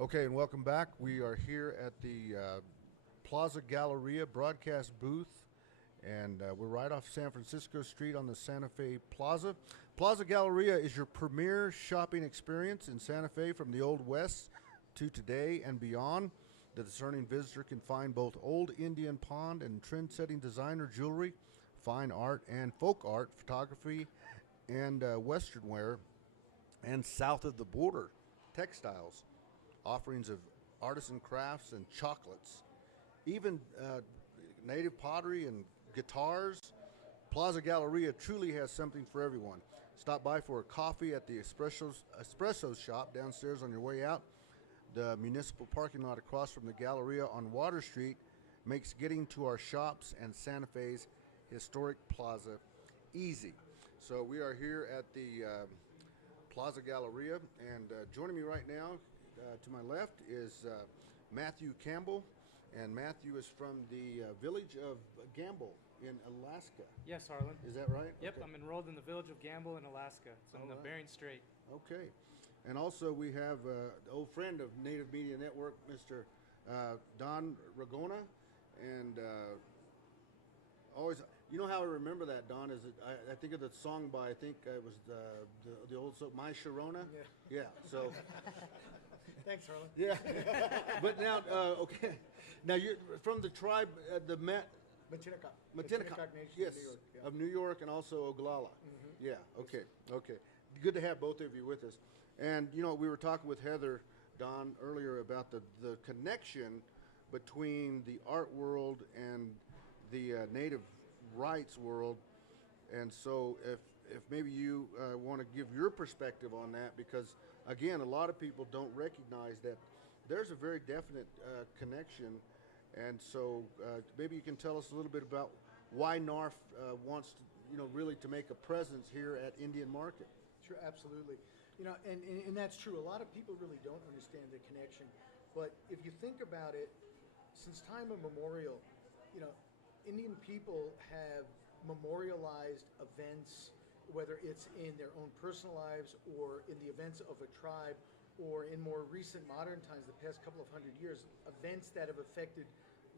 Okay, and welcome back. We are here at the Plaza Galleria broadcast booth, and we're right off San Francisco Street on the Santa Fe Plaza. Plaza Galleria is your premier shopping experience in Santa Fe from the Old West to today and beyond. The discerning visitor can find both old Indian pond and trend-setting designer jewelry, fine art and folk art, photography, and Western wear, and south of the border, textiles, offerings of artisan crafts and chocolates, even native pottery and guitars. Plaza Galleria truly has something for everyone. Stop by for a coffee at the espresso shop downstairs on your way out. The municipal parking lot across from the Galleria on Water Street makes getting to our shops and Santa Fe's historic plaza easy. So we are here at the Plaza Galleria, and joining me right now to my left is Matthew Campbell, and Matthew is from the village of Gamble in Alaska. Yes, Harlan. Is that right? Yep, Okay. I'm enrolled in the village of Gamble in Alaska. It's in the right. Bering Strait. Okay. And also we have the old friend of Native Media Network, Mr. Don Ragona, and always, you know how I remember that, Don, is I think of the song by, I think it was the old song, My Sharona. Yeah. Yeah, so, Thanks, Harlan. yeah. But now, okay, now you're from the tribe, the Machinecock. Matinacot, Nation yes, of New York. Yeah. of New York, and also Oglala. Yeah, okay. Good to have both of you with us. And, you know, we were talking with Heather, Don, earlier about the connection between the art world and the native rights world. And so if maybe you want to give your perspective on that, because, again, a lot of people don't recognize that there's a very definite connection. And so maybe you can tell us a little bit about why NARF wants to, really to make a presence here at Indian Market. Sure, absolutely. And that's true. A lot of people really don't understand the connection. But if you think about it, since time immemorial, Indian people have memorialized events, whether it's in their own personal lives or in the events of a tribe, or in more recent modern times, the past couple of hundred years, events that have affected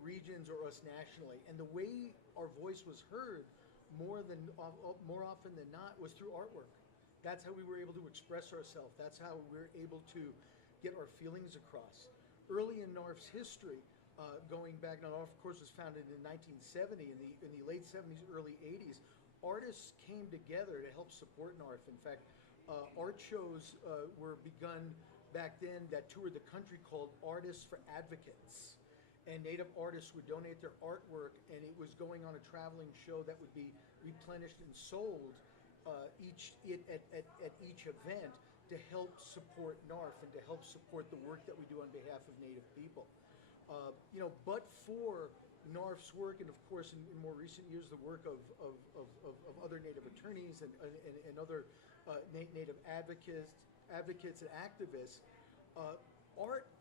regions or us nationally. And the way our voice was heard more often than not was through artwork. That's how we were able to express ourselves. That's how we were able to get our feelings across. Early in NARF's history, going back, now NARF, of course, was founded in 1970. In the late 70s, early 80s, artists came together to help support NARF. In fact, art shows were begun back then that toured the country called Artists for Advocates. And native artists would donate their artwork, and it was going on a traveling show that would be replenished and sold at each event to help support NARF and to help support the work that we do on behalf of Native people. But for NARF's work, and of course in more recent years the work of other Native attorneys and other Native advocates and activists,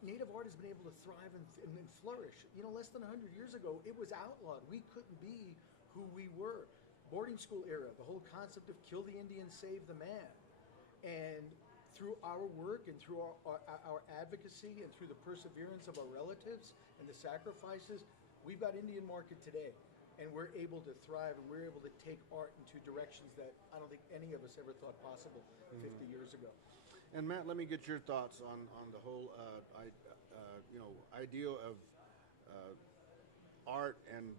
Native art has been able to thrive and flourish. Less than 100 years ago, it was outlawed. We couldn't be who we were. Boarding school era, the whole concept of kill the Indian, save the man. And through our work and through our advocacy and through the perseverance of our relatives and the sacrifices, we've got Indian Market today. And we're able to thrive, and we're able to take art into directions that I don't think any of us ever thought possible 50 years ago. And Matt, let me get your thoughts on the whole idea of art and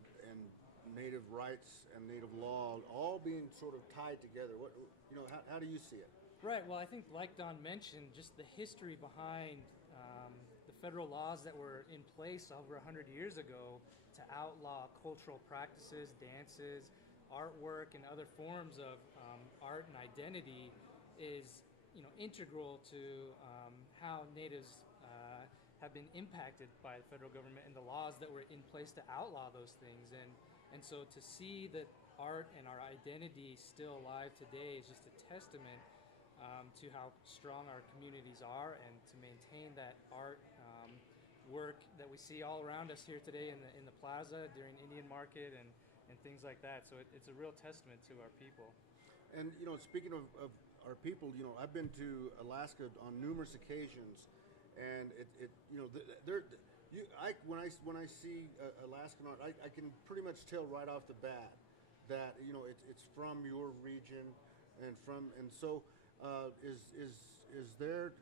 native rights and native law all being sort of tied together. How do you see it? Right, well, I think like Don mentioned, just the history behind the federal laws that were in place over 100 years ago to outlaw cultural practices, dances, artwork, and other forms of art and identity is integral to how natives have been impacted by the federal government and the laws that were in place to outlaw those things. And so to see that art and our identity still alive today is just a testament to how strong our communities are, and to maintain that art work that we see all around us here today in the plaza during Indian Market and things like that. So it's a real testament to our people. And speaking of our people, I've been to Alaska on numerous occasions, and it you know there. When I see Alaskan art, I can pretty much tell right off the bat that it's from your region, and so is there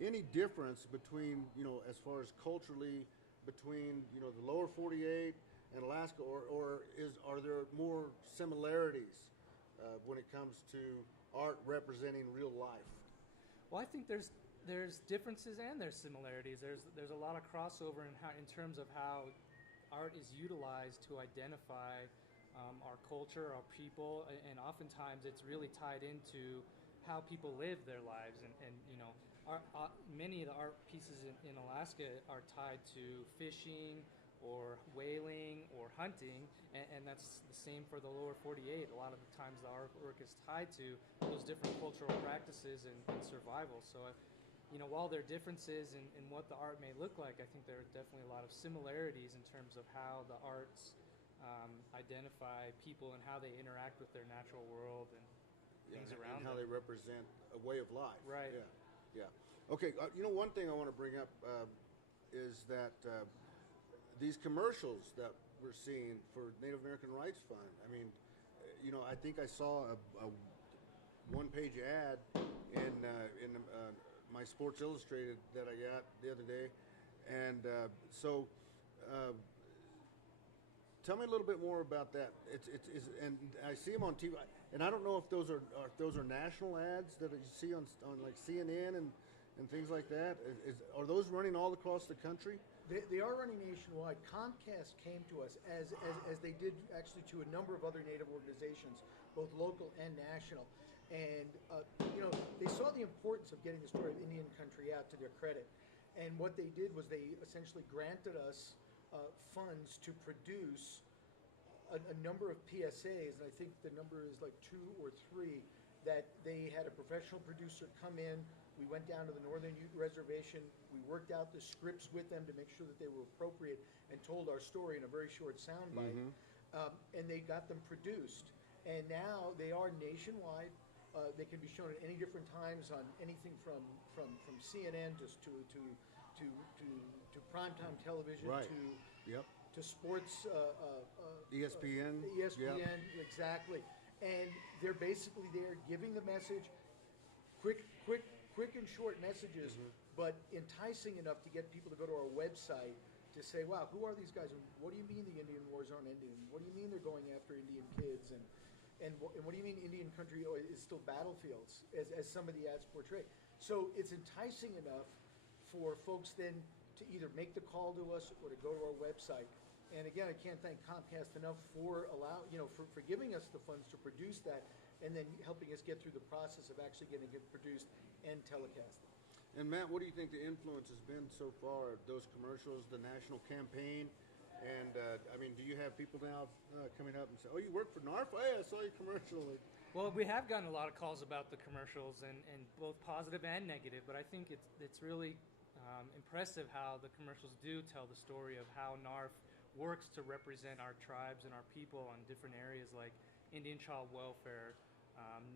any difference between as far as culturally between the lower 48 and Alaska, or are there more similarities when it comes to art representing real life? Well, I think there's differences and there's similarities. There's a lot of crossover in terms of how art is utilized to identify our culture, our people, and oftentimes it's really tied into how people live their lives. And many of the art pieces in Alaska are tied to fishing or whaling or hunting, and that's the same for the lower 48. A lot of the times the artwork is tied to those different cultural practices and survival. So while there are differences in what the art may look like, I think there are definitely a lot of similarities in terms of how the arts identify people and how they interact with their natural world and things around and how them. they represent a way of life. Right. Yeah. Okay. One thing I want to bring up is that these commercials that we're seeing for Native American Rights Fund. I mean, I think I saw a one-page ad in my Sports Illustrated that I got the other day, and so tell me a little bit more about that. It's and I see them on TV, and I don't know if those are national ads that you see on like CNN and things like that. Are those running all across the country? They are running nationwide. Comcast came to us as they did actually to a number of other Native organizations, both local and national. And they saw the importance of getting the story of Indian country out, to their credit. And what they did was they essentially granted us funds to produce a number of PSAs, and I think the number is like 2 or 3, that they had a professional producer come in. We went down to the Northern Ute Reservation. We worked out the scripts with them to make sure that they were appropriate and told our story in a very short soundbite. And they got them produced. And now they are nationwide. They can be shown at any different times on anything from CNN just to primetime television, Right. to sports. ESPN. ESPN, Yep. exactly. And they're basically there giving the message, quick and short messages, but enticing enough to get people to go to our website to say, wow, who are these guys? And what do you mean the Indian wars aren't ending? What do you mean they're going after Indian kids? And what do you mean Indian country is still battlefields, as some of the ads portray? So it's enticing enough for folks then to either make the call to us or to go to our website. And again, I can't thank Comcast enough for for giving us the funds to produce that, and then helping us get through the process of actually getting it produced and telecast. And Matt, what do you think the influence has been so far? Those commercials, the national campaign, and I mean, do you have people now coming up and say, "Oh, you work for NARF? Hey, I saw your commercial." Well, we have gotten a lot of calls about the commercials, and both positive and negative. But I think it's really impressive how the commercials do tell the story of how NARF works to represent our tribes and our people on different areas like Indian child welfare,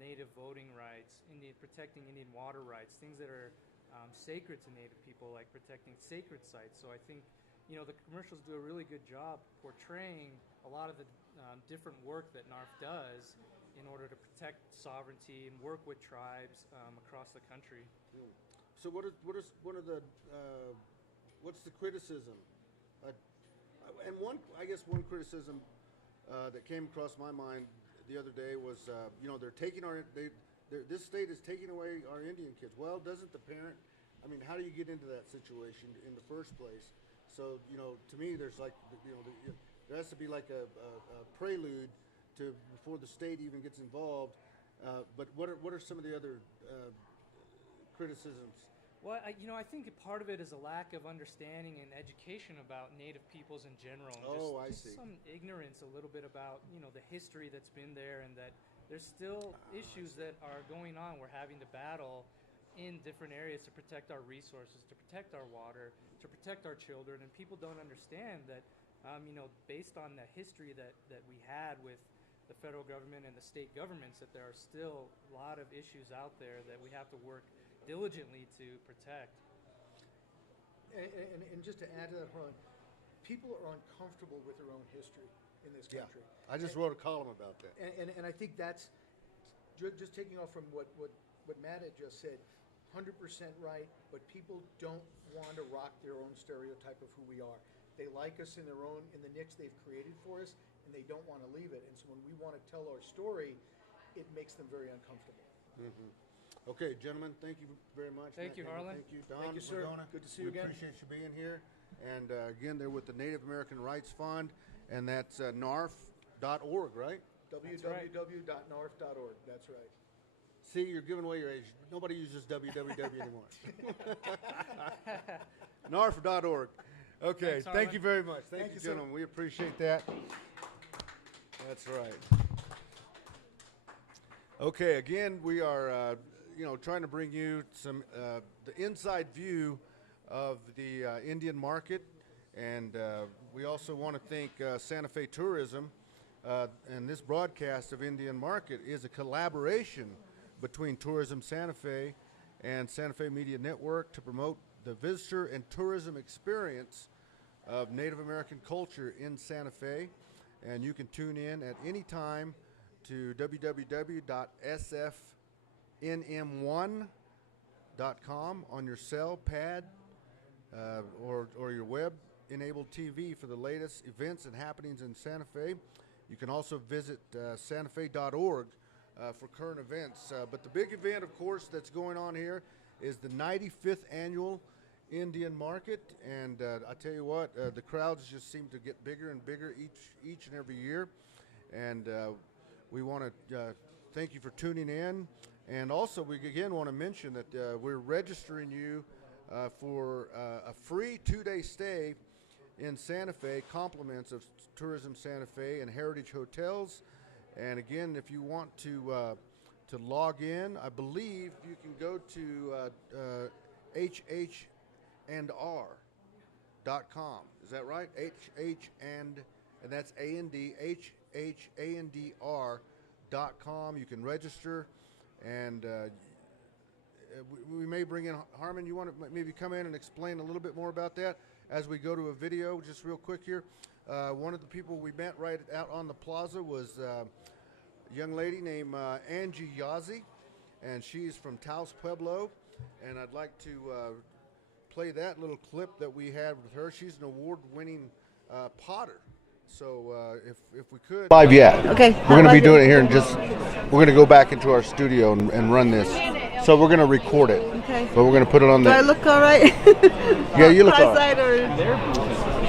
Native voting rights, protecting Indian water rights, things that are sacred to Native people, like protecting sacred sites. So I think the commercials do a really good job portraying a lot of the different work that NARF does in order to protect sovereignty and work with tribes across the country. So what's the criticism? And one criticism that came across my mind the other day was, they're taking this state is taking away our Indian kids. Well, doesn't the parent? I mean, how do you get into that situation in the first place? So, to me, there's like, there has to be like a prelude to before the state even gets involved. But what are some of the other criticisms? Well, I think part of it is a lack of understanding and education about Native peoples in general. And just some ignorance a little bit about, the history that's been there, and that there's still issues that are going on. We're having to battle in different areas to protect our resources, to protect our water, to protect our children. And people don't understand that, based on the history that we had with the federal government and the state governments, that there are still a lot of issues out there that we have to work diligently to protect. And just to add to that, Harlan, people are uncomfortable with their own history in this country. I just wrote a column about that. And I think that's just taking off from what Matt had just said, 100% right, but people don't want to rock their own stereotype of who we are. They like us in the niche they've created for us, and they don't want to leave it. And so when we want to tell our story, it makes them very uncomfortable. Mm-hmm. Okay, gentlemen, thank you very much. Thank you, Harlan. Thank you, Don. Thank you, sir. Madonna. Good to see you again. We appreciate you being here. And again, they're with the Native American Rights Fund, and that's narf.org, right? www.narf.org. That's right. See, you're giving away your age. Nobody uses www anymore. narf.org. Okay, Thanks, thank Harlan. you very much. Thank you, you, sir. gentlemen. We appreciate that. That's right. Okay, again, we are, trying to bring you some the inside view of the Indian market, and we also want to thank Santa Fe Tourism. And this broadcast of Indian Market is a collaboration between Tourism Santa Fe and Santa Fe Media Network to promote the visitor and tourism experience of Native American culture in Santa Fe. And you can tune in at any time to www.sfnm1.com on your cell, pad, or your web-enabled TV for the latest events and happenings in Santa Fe. You can also visit santafe.org for current events. But the big event, of course, that's going on here is the 95th Annual Indian Market. And I tell you what, the crowds just seem to get bigger and bigger each and every year. And we want to thank you for tuning in. And also, we again want to mention that we're registering you for a free 2-day stay in Santa Fe, compliments of Tourism Santa Fe and Heritage Hotels. And again, if you want to log in, I believe you can go to hhndr.com. Is that right? and that's hhndr.com. You can register, and we may bring in Harmon. You want to maybe come in and explain a little bit more about that as we go to a video, just real quick here. One of the people we met right out on the plaza was a young lady named Angie Yazzie, and she's from Taos Pueblo, and I'd like to play that little clip that we had with her. She's an award-winning potter. So if we could... Live yet. Okay. We're going to be doing it here and we're going to go back into our studio and run this. So we're going to record it. Okay. But we're going to put it on Do I look all right? Yeah, you look all right. Or...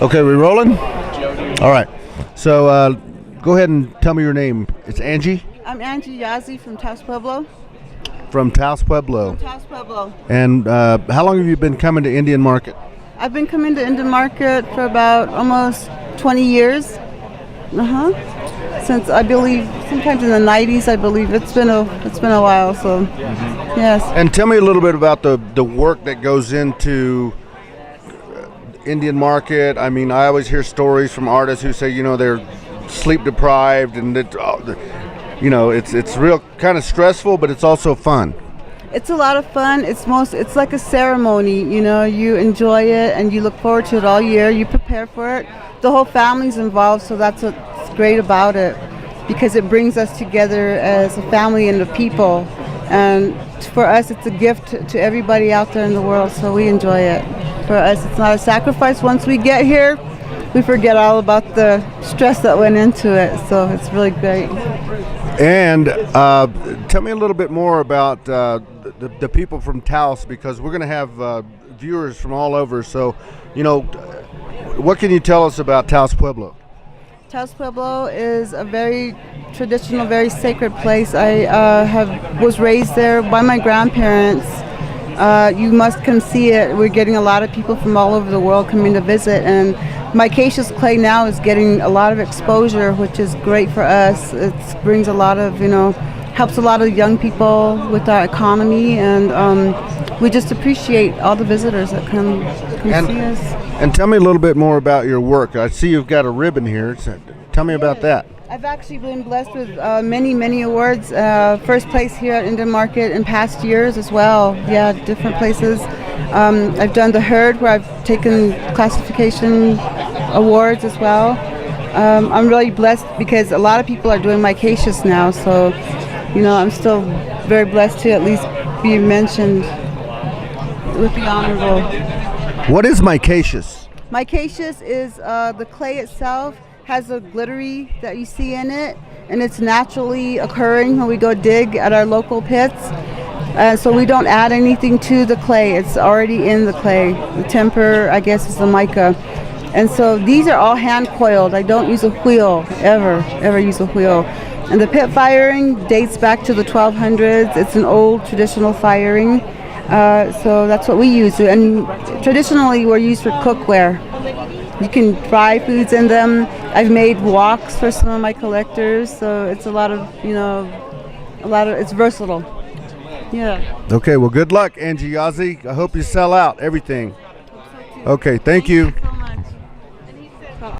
Okay, we rolling? All right. So go ahead and tell me your name. It's Angie? I'm Angie Yazzie from Taos Pueblo. From Taos Pueblo. From Taos Pueblo. And how long have you been coming to Indian Market? I've been coming to Indian Market for about almost 20 years. Since I believe sometimes in the 90s, I believe it's been a while. So yes. And tell me a little bit about the work that goes into Indian Market. I mean, I always hear stories from artists who say, they're sleep deprived and that, it's real kind of stressful, but it's also fun. It's a lot of fun. It's like a ceremony. You enjoy it and you look forward to it all year. You prepare for it. The whole family's involved, so that's what's great about it, because it brings us together as a family and a people. And for us, it's a gift to everybody out there in the world, so we enjoy it. For us, it's not a sacrifice. Once we get here, we forget all about the stress that went into it, so it's really great. And tell me a little bit more about the people from Taos, because we're going to have viewers from all over. So, what can you tell us about Taos Pueblo? Taos Pueblo is a very traditional, very sacred place. I was raised there by my grandparents. You must come see it. We're getting a lot of people from all over the world coming to visit, and micaceous clay now is getting a lot of exposure, which is great for us. It brings a lot of, helps a lot of young people with our economy, and we just appreciate all the visitors that come see us. And tell me a little bit more about your work. I see you've got a ribbon here. So tell me about that. I I've actually been blessed with many awards. First place here at Indian Market in past years as well. Yeah, different places. I've done the herd where I've taken classification awards as well. I'm really blessed because a lot of people are doing micaceous now, so I'm still very blessed to at least be mentioned with the honorable. What is micaceous? Micaceous is the clay itself has a glittery that you see in it, and it's naturally occurring when we go dig at our local pits. So we don't add anything to the clay. It's already in the clay. The temper, I guess, is the mica. And so these are all hand coiled. I don't use a wheel, ever use a wheel. And the pit firing dates back to the 1200s. It's an old traditional firing. So that's what we use. And traditionally, we're used for cookware. You can fry foods in them. I've made woks for some of my collectors, so it's it's versatile. Yeah. Okay, well, good luck, Angie Yazzie. I hope you sell out everything. Okay, thank you.